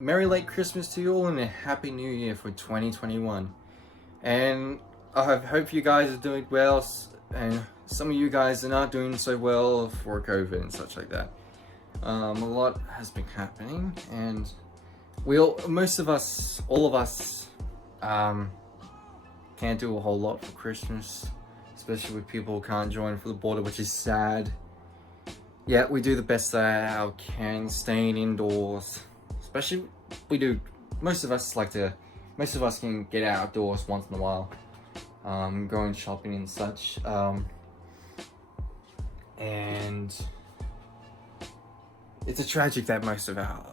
Merry late Christmas to you all and a Happy New Year for 2021. And I hope you guys are doing well, and some of you guys are not doing so well for COVID and such like that. A lot has been happening, and most of us, all of us, can't do a whole lot for Christmas, especially with people who can't join for the border, which is sad. Yeah, we do the best that we can, staying indoors. Especially, most of us can get outdoors once in a while, going shopping and such, and it's a tragic that most of our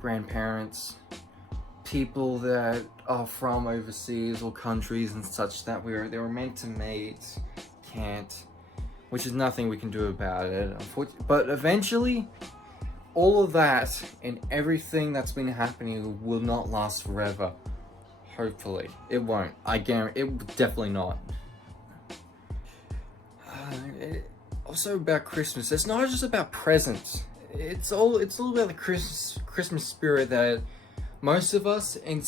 grandparents, people that are from overseas or countries and such that they were meant to mate, can't, which is nothing we can do about it, unfortunately. But eventually, all of that and everything that's been happening will not last forever. Hopefully. It won't. I guarantee it, definitely not. Also about Christmas. It's not just about presents. It's all about the Christmas spirit that most of us and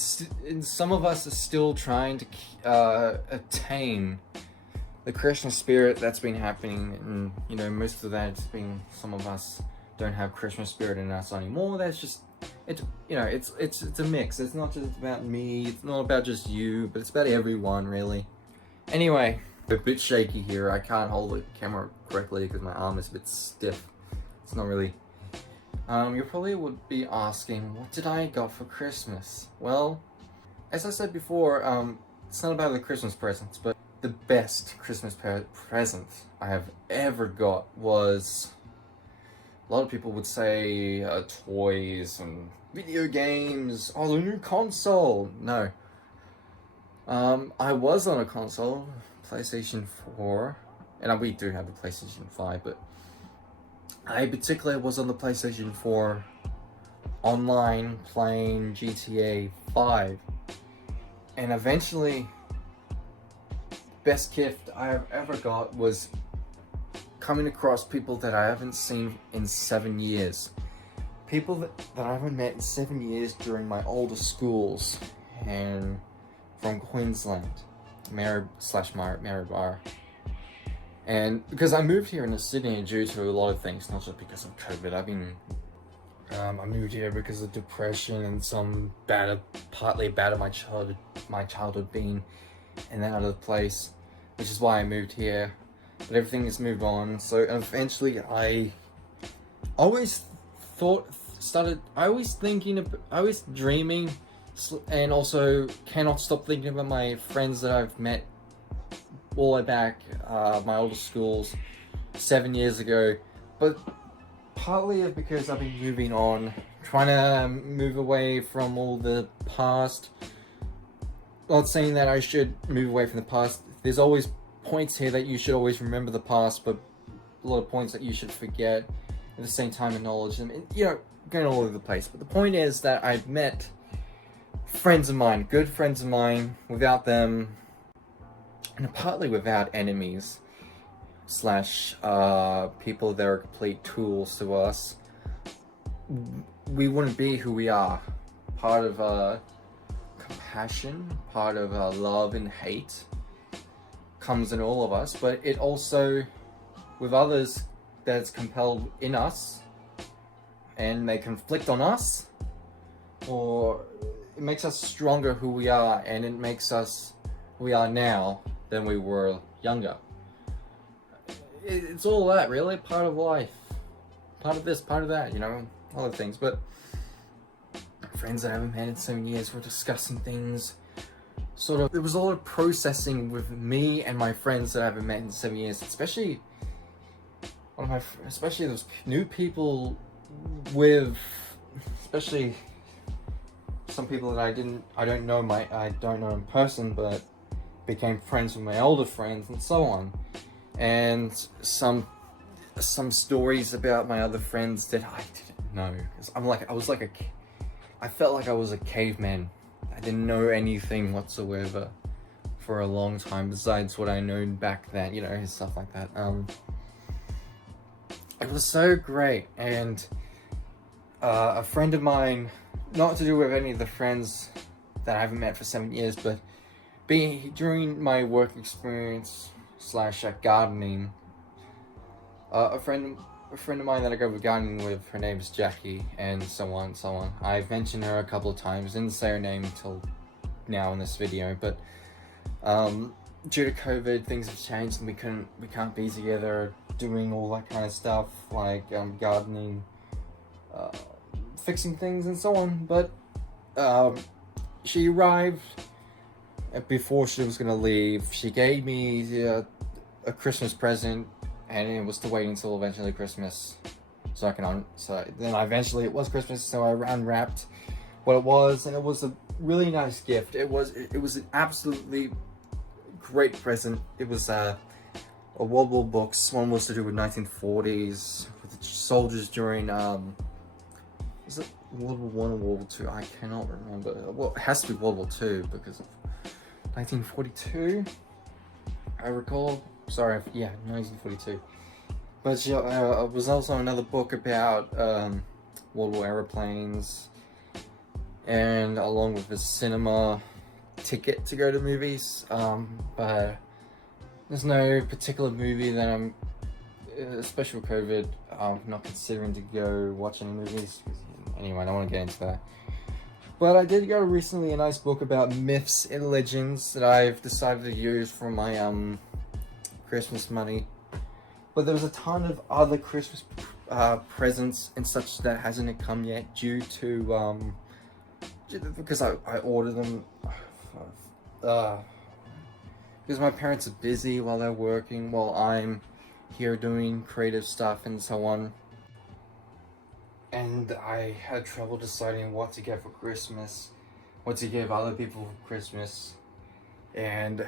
some of us are still trying to attain. The Christmas spirit that's been happening, and most of that's been, some of us don't have Christmas spirit in us anymore. That's just, it's a mix. It's not just about me, it's not about just you, but it's about everyone, really. Anyway, a bit shaky here. I can't hold the camera correctly because my arm is a bit stiff. It's not really. You probably would be asking, what did I got for Christmas? Well, as I said before, it's not about the Christmas presents, but the best Christmas present I have ever got was, a lot of people would say toys and video games. Oh, the new console. No. I was on a console, PlayStation 4, and we do have a PlayStation 5, but I particularly was on the PlayStation 4 online playing GTA 5. And eventually, best gift I have ever got was coming across people that I haven't seen in 7 years. People that I haven't met in 7 years during my older schools, and from Queensland, Maryborough. And because I moved here in the Sydney due to a lot of things, not just because of COVID. I moved here because of depression and partly bad of my childhood being in that other place, which is why I moved here. But everything has moved on. So eventually, I always dreaming, and also cannot stop thinking about my friends that I've met all the way back, my older schools, 7 years ago. But partly because I've been moving on, trying to move away from all the past. Not saying that I should move away from the past. There's always points here that you should always remember the past, but a lot of points that you should forget at the same time, acknowledge them, and going all over the place. But the point is that I've met friends of mine, good friends of mine, without them, and partly without enemies / people that are complete tools to us. We wouldn't be who we are. Part of compassion, part of love and hate comes in all of us, but it also, with others, that's compelled in us, and they conflict on us, or it makes us stronger who we are, and it makes us who we are now than we were younger. It's all that, really, part of life, part of this, part of that, other things. But friends that I haven't met in 7 years were discussing things. There was a lot of processing with me and my friends that I haven't met in 7 years, especially those new people especially some people that I don't know in person, but became friends with my older friends and so on. And some stories about my other friends that I didn't know. I felt like I was a caveman. I didn't know anything whatsoever for a long time besides what I known back then, stuff like that. It was so great, and a friend of mine, not to do with any of the friends that I haven't met for 7 years, but during my work experience slash gardening, a friend of mine that I go gardening with, her name is Jackie, and so on and so on. I've mentioned her a couple of times, didn't say her name until now in this video, but due to COVID, things have changed and we can't be together doing all that kind of stuff, like gardening, fixing things and so on. But she arrived before she was gonna leave. She gave me a Christmas present, and it was to wait until eventually Christmas, so I can then eventually it was Christmas, so I unwrapped what it was, and it was a really nice gift. It was an absolutely great present. It was a World War books. One was to do with 1940s, with the soldiers during was it World War One or World War Two? I cannot remember. Well, it has to be World War Two because of 1942. I recall. Sorry, yeah, 1942. But she was also another book about World War airplanes, and along with a cinema ticket to go to movies. But there's no particular movie that I'm, especially with COVID, not considering to go watch any movies. Anyway, I don't want to get into that. But I did go recently a nice book about myths and legends that I've decided to use for my Christmas money. But there was a ton of other Christmas presents and such that hasn't come yet due to because I ordered them because my parents are busy while they're working, while I'm here doing creative stuff and so on. And I had trouble deciding what to get for Christmas, what to give other people for Christmas. And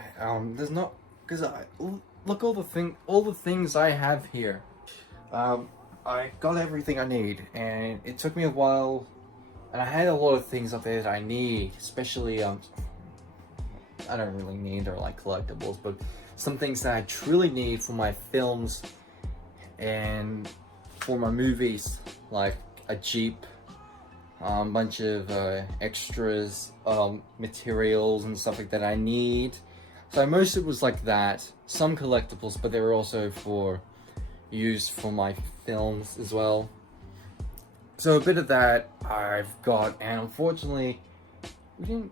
there's not, because look all the things I have here. I got everything I need, and it took me a while, and I had a lot of things up there that I need, especially I don't really need, they're like collectibles, but some things that I truly need for my films and for my movies, like a Jeep, a bunch of extras, materials and stuff like that I need. So most of it was like that. Some collectibles, but they were also for use for my films as well. So a bit of that I've got, and unfortunately, I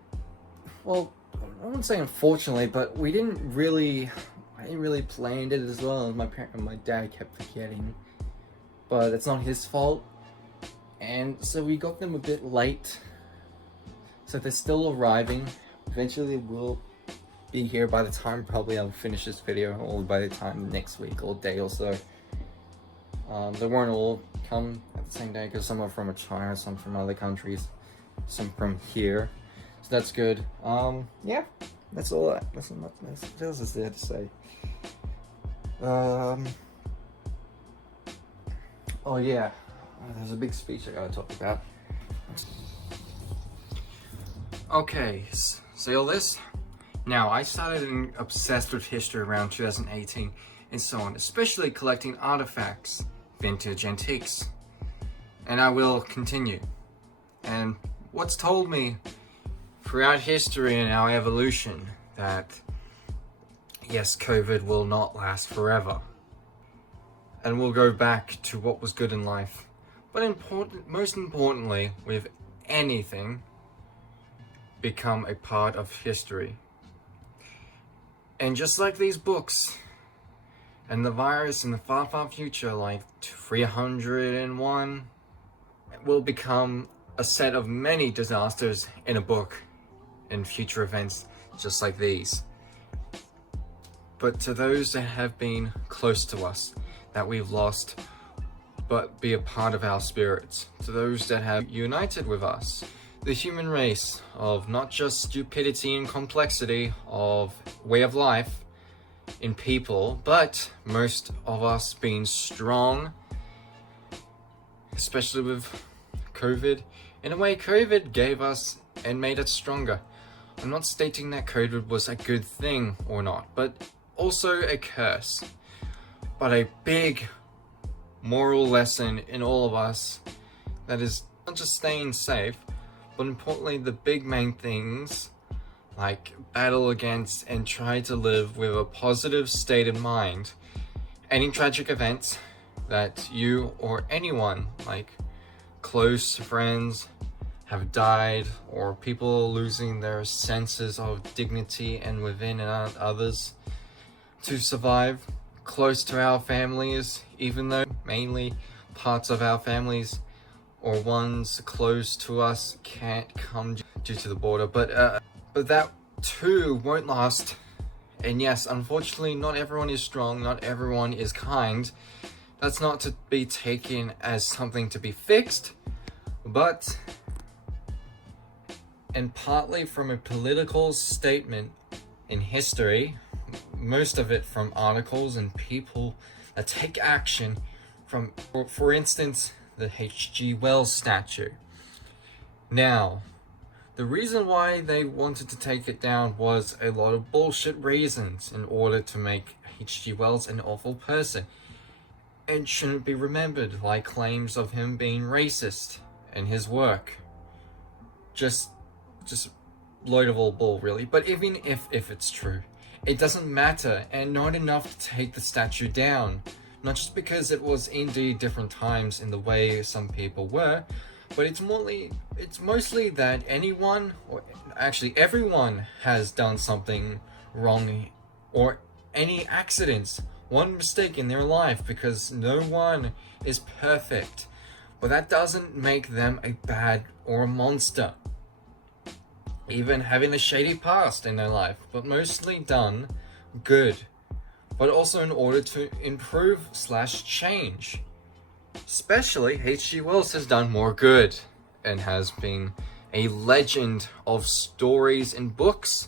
wouldn't say unfortunately, but I didn't really plan it as well as my dad kept forgetting. But it's not his fault. And so we got them a bit late. So they're still arriving. Eventually they will be here by the time probably I'll finish this video, or by the time next week or day or so. They won't all come at the same day because some are from China, some from other countries, some from here. So that's good. Yeah, that's all that. That's just there to say. Oh yeah, there's a big speech I gotta talk about. Okay, see all this? Now, I started getting obsessed with history around 2018 and so on, especially collecting artifacts, vintage antiques. And I will continue. And what's told me throughout history and our evolution that yes, COVID will not last forever. And we'll go back to what was good in life. But most importantly, with anything, become a part of history. And just like these books, and the virus in the far, far future, like 301, will become a set of many disasters in a book and future events just like these. But to those that have been close to us, that we've lost, but be a part of our spirits, to those that have united with us, the human race of not just stupidity and complexity of way of life in people, but most of us being strong, especially with COVID. In a way, COVID gave us and made us stronger. I'm not stating that COVID was a good thing or not, but also a curse. But a big moral lesson in all of us that is not just staying safe, but importantly the big main things like battle against and try to live with a positive state of mind. Any tragic events that you or anyone, like close friends, have died, or people losing their senses of dignity and within and others to survive, close to our families, even though mainly parts of our families or ones close to us can't come due to the border, but that too won't last. And yes, unfortunately, not everyone is strong, not everyone is kind. That's not to be taken as something to be fixed, but, and partly from a political statement in history, most of it from articles and people that take action from, for instance, the H.G. Wells statue. Now, the reason why they wanted to take it down was a lot of bullshit reasons in order to make H.G. Wells an awful person and shouldn't be remembered, like claims of him being racist in his work. Just load of all bull, really. But even if it's true, it doesn't matter, and not enough to take the statue down. Not just because it was indeed different times in the way some people were, but it's mostly that anyone, or actually everyone, has done something wrong, or any accidents, one mistake in their life, because no one is perfect. But that doesn't make them a bad or a monster. Even having a shady past in their life, but mostly done good. But also in order to improve/change. Especially H.G. Wells has done more good and has been a legend of stories and books.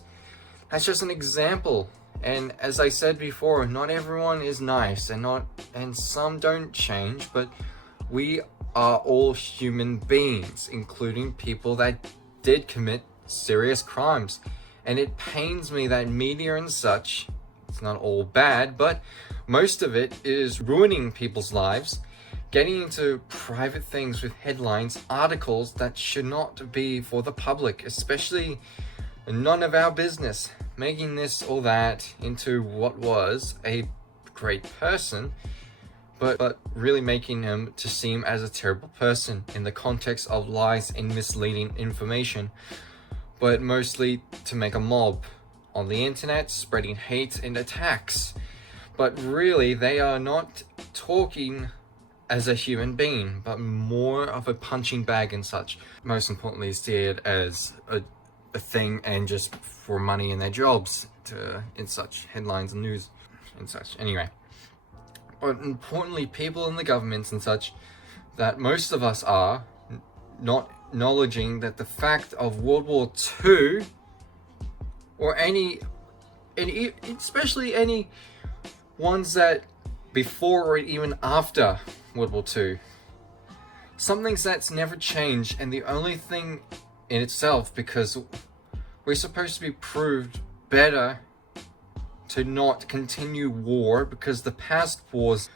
That's just an example. And as I said before, not everyone is nice and some don't change, but we are all human beings, including people that did commit serious crimes. And it pains me that media and such, it's not all bad, but most of it is ruining people's lives, getting into private things with headlines, articles that should not be for the public, especially none of our business, making this or that into what was a great person, but really making him to seem as a terrible person in the context of lies and misleading information, but mostly to make a mob on the internet, spreading hate and attacks. But really, they are not talking as a human being, but more of a punching bag and such. Most importantly, see it as a thing and just for money in their jobs in such headlines and news and such. Anyway, but importantly, people in the governments and such, that most of us are not acknowledging that the fact of World War II, or especially any ones that before or even after World War II, some things that's never changed, and the only thing in itself, because we're supposed to be proved better to not continue war, because the past wars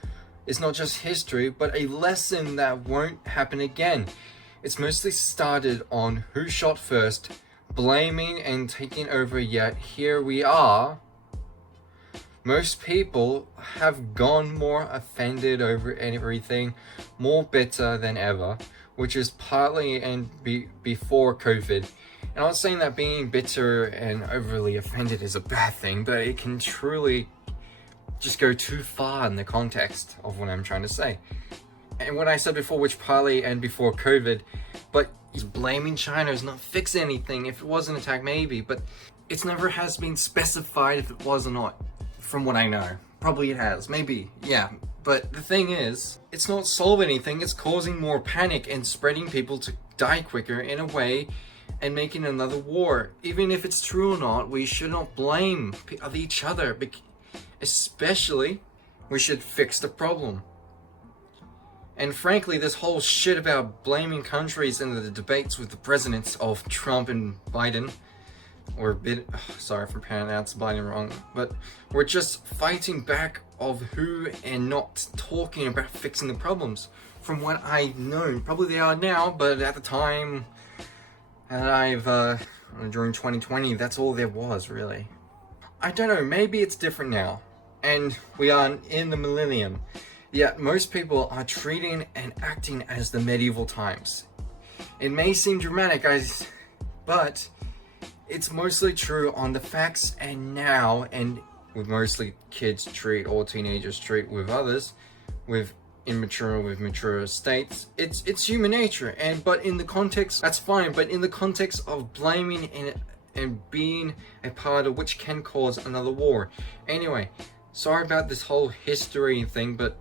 is not just history, but a lesson that won't happen again. It's mostly started on who shot first, blaming and taking over, yet here we are. Most people have gone more offended over everything, more bitter than ever, which is partly before COVID. And I'm not saying that being bitter and overly offended is a bad thing, but it can truly just go too far in the context of what I'm trying to say. And what I said before, which partly and before COVID, but blaming China does not fix anything. If it was an attack, maybe, but it never has been specified if it was or not, from what I know. Probably it has, maybe, yeah. But the thing is, it's not solving anything, it's causing more panic and spreading people to die quicker in a way and making another war. Even if it's true or not, we should not blame each other, especially we should fix the problem. And frankly, this whole shit about blaming countries in the debates with the presidents of Trump and Biden, sorry for pronouncing Biden wrong, but we're just fighting back of who and not talking about fixing the problems. from what I know. Probably they are now, but at the time that during 2020, that's all there was, really. I don't know, maybe it's different now, and we are in the millennium, yet most people are treating and acting as the medieval times. It may seem dramatic, guys, but it's mostly true on the facts and now, and with mostly kids treat or teenagers treat with others, with mature states. It's human nature, but in the context, that's fine, but in the context of blaming and being a part of which can cause another war. Anyway, sorry about this whole history thing, but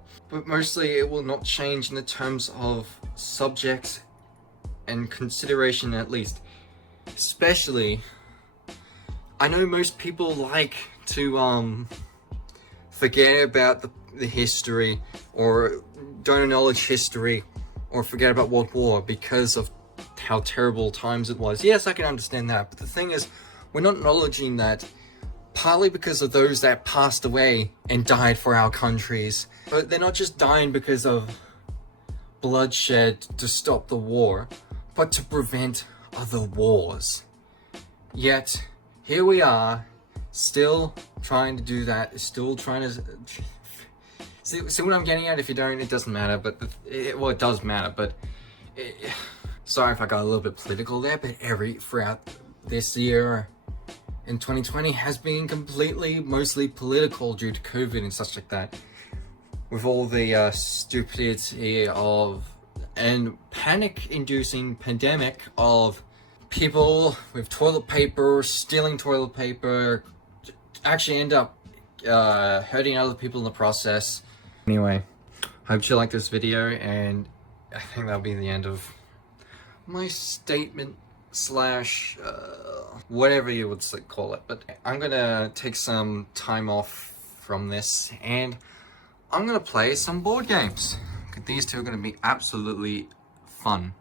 mostly it will not change in the terms of subjects and consideration, at least. Especially, I know most people like to forget about the history, or don't acknowledge history, or forget about World War because of how terrible times it was. Yes, I can understand that, but the thing is, we're not acknowledging that partly because of those that passed away and died for our countries, but they're not just dying because of bloodshed to stop the war, but to prevent other wars. Yet, here we are, still trying to do that, still trying to... See what I'm getting at? If you don't, it doesn't matter, but well, it does matter, but sorry if I got a little bit political there, but throughout this year in 2020 has been mostly political due to COVID and such like that, with all the stupidity and panic-inducing pandemic of people with toilet paper, stealing toilet paper, actually end up hurting other people in the process. Anyway, hope you like this video, and I think that'll be the end of my statement slash whatever you would call it. But I'm gonna take some time off from this, and I'm gonna play some board games. These two are gonna be absolutely fun.